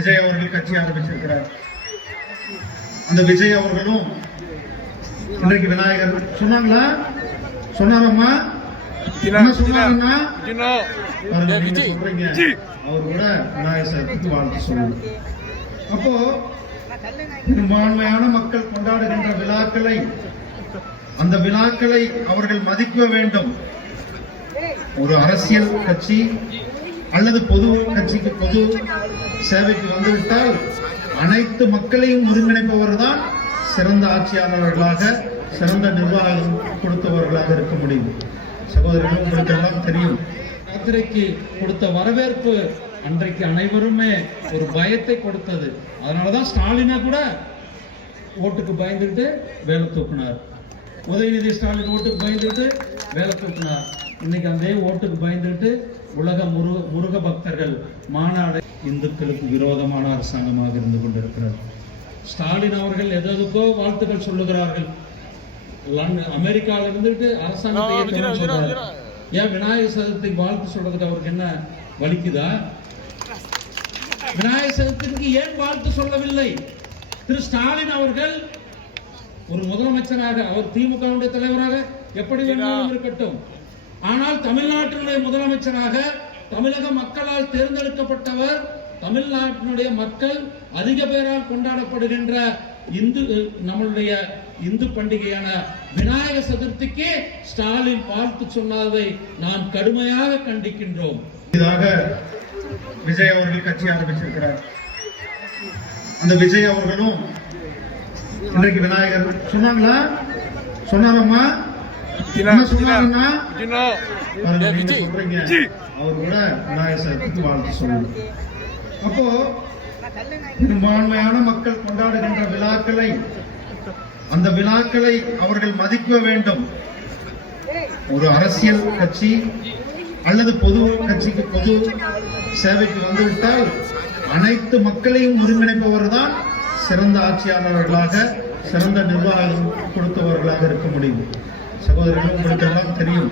விஜய் அவர்கள் கட்சி ஆரம்பிச்சிருக்கிறார். அந்த விஜய் அவர்களும் இன்றைக்கு விநாயகர் சொன்னாங்களா, சொன்னாரம்மா, சொன்னாங்கன்னா சொல்றீங்க அவர் கூட விநாயகர் சதுர்த்திக்கு வாழ்த்து சொல்லுங்க. அப்போ பெரும்பான்மையான மக்கள் கொண்டாடுகின்ற விழாக்களை, அந்த விழாக்களை அவர்கள் மதிக்க வேண்டும். ஒரு அரசியல் கட்சி அல்லது பொது கட்சிக்கு பொது சேவைக்கு வந்துவிட்டால் அனைத்து மக்களையும் ஒருங்கிணைப்பவர் தான் சிறந்த ஆட்சியாளர்களாக, சிறந்த நிர்வாகம் கொடுத்தவர்களாக இருக்க முடியும். சகோதரர்கள், உங்களுக்கு எல்லாம் தெரியும், யாத்திரைக்கு கொடுத்த வரவேற்பு அன்றைக்கு அனைவருமே ஒரு பயத்தை கொடுத்தது. அதனாலதான் ஸ்டாலினை கூட ஓட்டுக்கு பயந்துட்டு வேலை தூக்கினார். உதயநிதி ஸ்டாலின் ஓட்டுக்கு பயந்துட்டு வேலை தூக்கினார். இன்னைக்கு அந்த ஓட்டுக்கு பயந்துட்டு உலக முருக பக்தர்கள் மாநாடு இந்துக்களுக்கு விரோதமான அரசாங்கமாக இருந்து கொண்டிருக்கிறார். ஸ்டாலின் அவர்கள் எதற்கோ வாழ்த்துக்கள் சொல்லுகிறார்கள். அமெரிக்கால இருந்துட்டு அரசாங்கத்தை சொல்றாரு. ஏன் விநாயகர் சதுர்த்திக்கு வாழ்த்து சொல்றதுக்கு அவருக்கு என்ன வலிக்குதா? விநாயகர் சதுர்த்திக்கு ஏன் வாழ்த்து சொல்லவில்லை? திரு ஸ்டாலின் அவர்கள் ஒரு முதலமைச்சராக, அவர் திமுகவுடைய தலைவராக எப்படி வேணாலும் இருக்கட்டும், ஆனால் தமிழ்நாட்டினுடைய முதலமைச்சராக, தமிழக மக்களால் தேர்ந்தெடுக்கப்பட்டவர், தமிழ்நாட்டினுடைய மக்கள் அதிக பேரால் கொண்டாடப்படுகின்ற நம்மளுடைய இந்து பண்டிகையான விநாயகர் சதுர்த்திக்கு ஸ்டாலின் வாழ்த்து சொன்னதை நாம் கடுமையாக கண்டிக்கின்றோம். இதாக விஜய் அவர்கள் கட்சி ஆரம்பிச்சிருக்கிறார். அந்த விஜய் அவர்களும் இன்றைக்கு விநாயகர் சொன்னாங்களா, சொன்னாரம்மா, சொன்னாங்கன்னா சொல்றீங்க அவர் கூட விநாயகர் சதுர்த்திக்கு வாழ்த்து சொல்லுங்க. அப்போ பெரும்பான்மையான மக்கள் கொண்டாடுகின்ற விழாக்களை, அந்த விழாக்களை அவர்கள் மதிக்க வேண்டும். ஒரு அரசியல் கட்சி அல்லது பொது கட்சிக்கு பொது சேவைக்கு வந்துவிட்டால் அனைத்து மக்களையும் ஒருங்கிணைப்பவர் தான் சிறந்த ஆட்சியாளர்களாக, சிறந்த நிர்வாகம் கொடுத்தவர்களாக இருக்க முடியும். சகோதரர்கள், உங்களுக்கு எல்லாம் தெரியும்,